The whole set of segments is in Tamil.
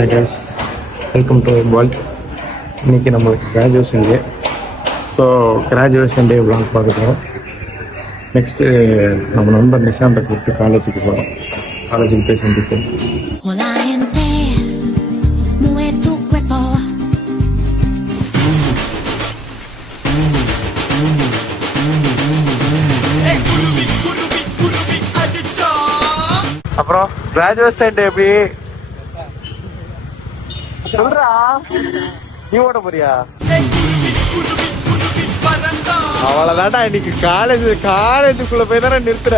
Hi guys, welcome to World. இன்னைக்கு நம்மளுக்கு கிராஜுவேஷன் டே. ஸோ கிராஜுவேஷன் டே vlog பார்க்குறோம். நெக்ஸ்ட்டு நம்ம நண்பர் நிஷாந்தை கூப்பிட்டு காலேஜுக்கு போகிறோம். காலேஜுக்கு போய் சந்திப்போம். அப்புறம் கிராஜுவேஷன் டே எப்படி சொல்றா? நீ ஓட போறியா? அவ்வளவுதான்டா இன்னைக்கு காலேஜுக்குள்ள போய் தானே நிறுத்துற.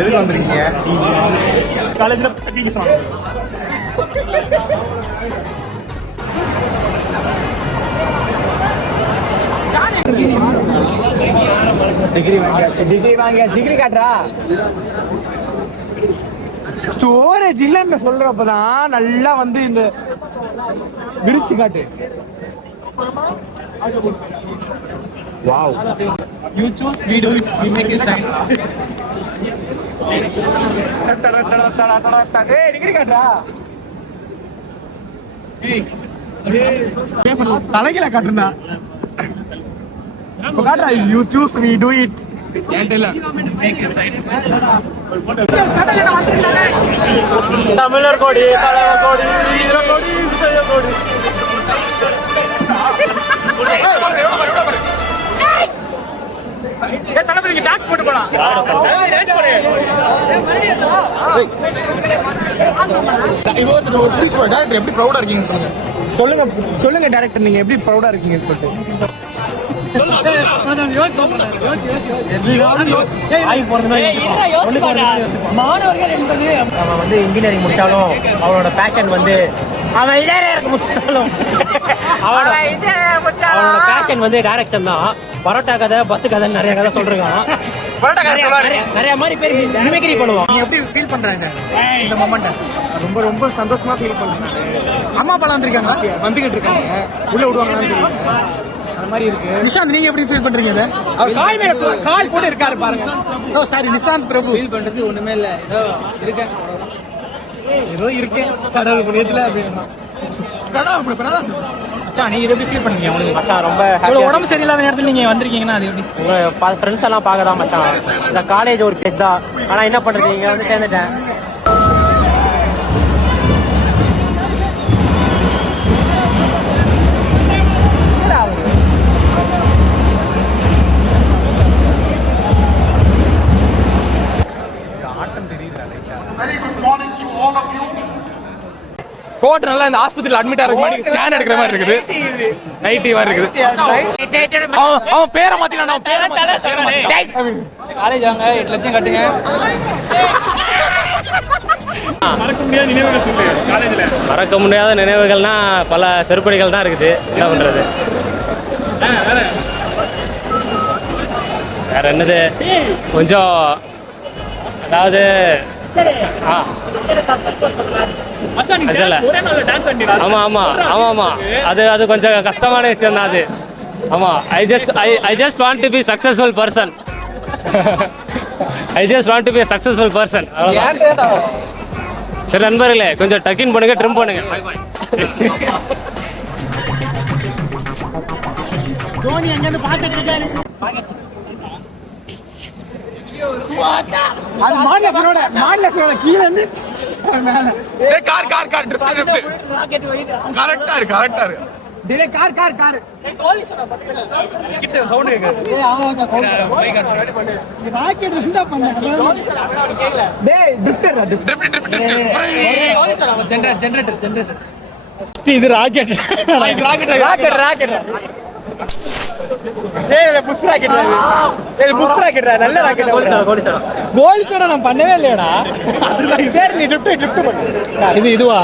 எதுக்கு வந்திருக்கீங்க? காலேஜ்ல டிகிரி காட்டுறா. ஸ்டோரேஜ் இல்லன்னு சொல்றப்பதான் நல்லா வந்து இந்த விரிச்சு காட்டு. Wow. You choose, we do it, we make it shine. Hey, degree காட்றா. Hey. பேப்பர்ல தலையில காட்டுனா. காட்றா, you choose, we do it. ஏன்டல. தமிழர் கோடி, தலைவர் கோடி, வீர கோடி, விஜய கோடி. தளபதிக்கு டாக்ஸ் போட்டு போலாம். எப்படி ப்ரௌடா இருக்கீங்கன்னு சொல்லுங்க. சொல்லுங்க டைரக்டர், நீங்க எப்படி ப்ரௌடா இருக்கீங்கன்னு சொல்லிட்டு. அவன் வந்து இன்ஜினியரிங் முடிச்சாலும் அவனோட பேஷன் வந்து அவனோட பேஷன் வந்து டைரக்ஷன் தான். பரோட்டா கதை, பஸ் கதை, நிறைய கதை சொல்றான். நிறைய மாதிரி பேர் மிமிக்ரி பண்ணுவான். நீங்க எப்படி ஃபீல் பண்றாங்க இந்த மொமெண்ட? ரொம்ப ரொம்ப சந்தோஷமா ஃபீல் பண்றேன். அம்மா அப்பா வந்திருக்காங்க, வந்துகிட்டு இருக்காங்க, உள்ள விடுவாங்களான்னு தெரியல. அந்த மாதிரி இருக்கு. நிஷாந்த், நீங்க எப்படி ஃபீல் பண்றீங்க? அவர் கால் மேல கால் போட்டு இருக்காரு பாருங்க. ஓ சாரி, நிஷாந்த் பிரபு. ஃபீல் பண்றது ஒண்ணுமே இல்ல, ஏதோ இருக்கேன் கடவுள் புண்ணியத்துல அப்படின்னா. நீங்க எப்படி ஃபீல் பண்ணீங்க? உங்களுக்கு மச்சான் ரொம்ப உடம்பு சரியில்லாத நேரத்துல நீங்க வந்திருக்கீங்கன்னா அது எப்படி? உங்க ஃப்ரெண்ட்ஸ் எல்லாம் பார்க்கதான் மச்சான். இந்த காலேஜ் ஒரு பேஜ் தான், ஆனா என்ன பண்றது, இங்க வந்து சேர்ந்துட்டேன். கோட் நல்லா இந்த ஆஸ்பத்திரியில் அட்மிட் ஆகிற மாதிரி ஸ்கேன் எடுக்கிற மாதிரி இருக்குது. நைட்டி மாதிரி இருக்குது. அவன் பேரை மாத்தினா காலேஜ் வாங்க 8 லட்சம் கட்டுங்க. மறக்க முடியாத நினைவுகள்னா பல செருப்படிகள் தான் இருக்குது. என்ன பண்றது, வேற என்னது, கொஞ்சம் அதாவது ஆமா ஆமா ஆமா ஆமா அது கொஞ்சம் கஷ்டமான விஷயம் தான் அது. ஆமா, I just want to be successful person. I just want to be a successful person. சரி நண்பர்களே, கொஞ்சம் டக்கின் பண்ணுங்க, ட்ரிம் பண்ணுங்க. தோனி எங்க பாத்துட்டு இருக்காரு. அது மாடலோட கீழ இருந்து மேல கார் கரெக்டா இருக்கு. டேய் கார் கிட்ட சவுண்ட் கேக்குது. ராக்கெட் ரெண்டா பண்ண. டேய் ட்ரிஃப்ட் ஜெனரேட்டர் இது ராக்கெட். புஷ் ராக்கெட் நல்ல ராக்கெட். கோல் சோட நான் பண்ணவே இல்லையடா. சரி, நீ ட்ரிப்ட் பண்ணு. இதுவா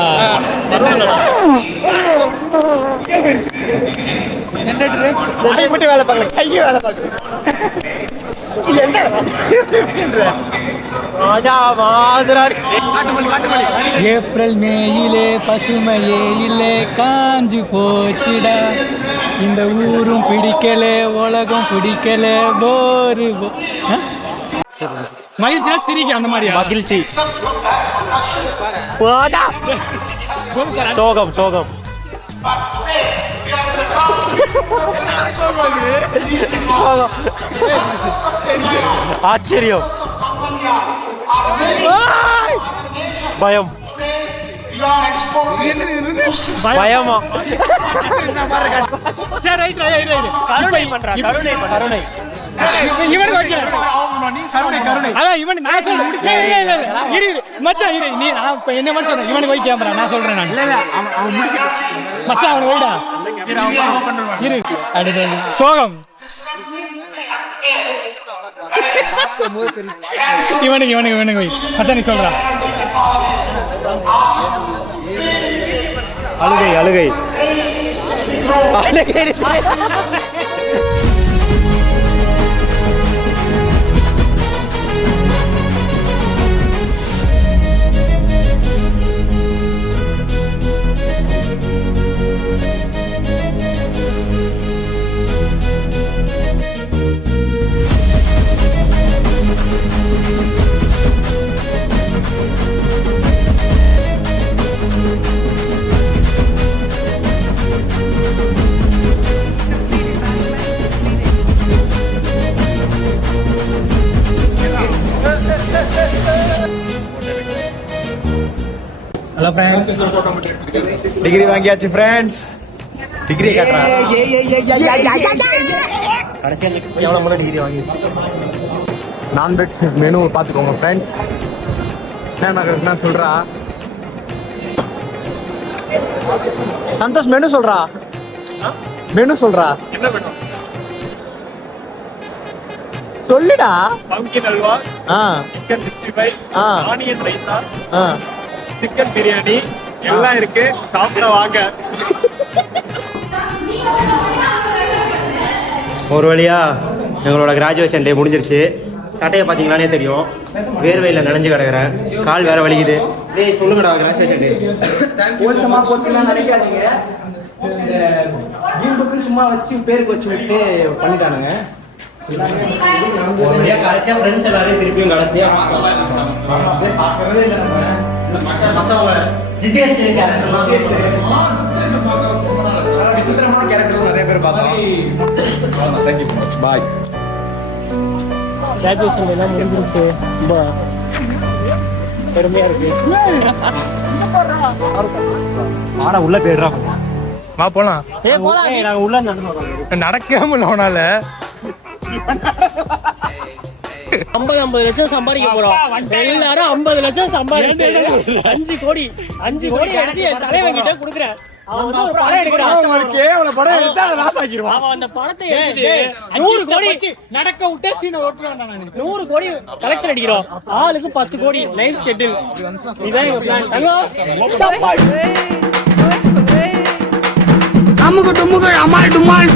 மட்டும் வேலை பார்க்கல, கையை வேலை பார்க்கல. ராஜா மாதுராடி. ஏப்ரல் மேயிலே பசுமையே இல்லை காஞ்சு போச்சுடா இந்த ஊரும் பிடிக்கல உலகம் பிடிக்கல போரு மகிழ்ச்சியா சிரிக்க அந்த மாதிரி மகிழ்ச்சி. ராஜா. சோகம் சோகம். ஆச்சரியம். பயம். பயமா? கருணை பண்றா. கருணை கருணை. இவன் நான் சொல்றேன் மச்சான் இரு நீ நான் இப்ப என்ன மாதிரி சொல்றேன் இவனுக்கு போய் கேமரா நான் சொல்றேன் நான் மச்சான் அவனை போயிடா இரு அடுத்து சோகம் இவனுக்கு இவனுக்கு இவனுக்கு போய் மச்சான் நீ சொல்றா அழுகை அழுகை அழுகை. ஹலோ ஃப்ரெண்ட்ஸ் டிகிரி வாங்கியாச்சு ஃப்ரெண்ட்ஸ் டிகிரி காட்டுறா எவ்வளோ முறை டிகிரி வாங்கி நான்வெஜ் மெனு பார்த்துக்கோங்க ஃப்ரெண்ட்ஸ் என்ன சொல்றா சந்தோஷ் மெனு சொல்றா மெனு சொல்றா என்ன வேணும்? சொல்லுடா pumpkin halwa, chicken 65, onion raita, chicken biryani எல்லாம் இருக்கு. சாப்பிட வாங்க. ஒரு வழியா எங்களோட கிராஜுவேஷன் டே முடிஞ்சிருச்சு. சட்டையை பார்த்தீங்களானே தெரியும், வேர்வையில் நனைஞ்சு கிடக்குறேன், கால் வேற வலிக்குது. டேய் சொல்லுங்கடா கிராஜுவேஷன் டே. போச்சுலாம் நினைக்காதீங்க. இந்த வீம்புக்குன்னு சும்மா வச்சு பேருக்கு வச்சு விட்டு பண்ணிட்டானுங்க. கடைசியாக ஃப்ரெண்ட்ஸ் எல்லாரையும் திருப்பியும் கடைசியாக பார்க்கறதே இல்லை நம்ம மற்றவங்க ஜிதேஷ் விசித்திரமான கேரக்டர் நிறைய பேர் பார்த்தோம். Thank you so much. Bye. Graduation எல்லாம் முடிஞ்சிருச்சு. ரொம்ப பெருமையா இருக்கு. ஆனா உள்ள போயிடுறா. வா போலாம். நாங்க உள்ள நடக்காம உன்னால 50 லட்சம் சம்பாதிக்க போறோம். எல்லாரும் 50 லட்சம் சம்பாதிச்சு 5 கோடி எடுத்து என் தலைவன் கிட்ட கொடுக்குறேன். அவன் வந்து ஒரு படம் எடுக்கிறான். படம் எடுத்தா அதை லாஸ் ஆக்கிடுவான். அவன் அந்த படத்தை எடுத்துட்டு 100 கோடி நடக்க விட்டே சீனை ஓட்டுறான். 100 கோடி கலெக்ஷன் அடிக்கிறோம். ஆளுக்கு 10 கோடி லைஃப் ஷெட்யூல். இதான் எங்க பிளான். அமுக டுமுக அமால் டுமால்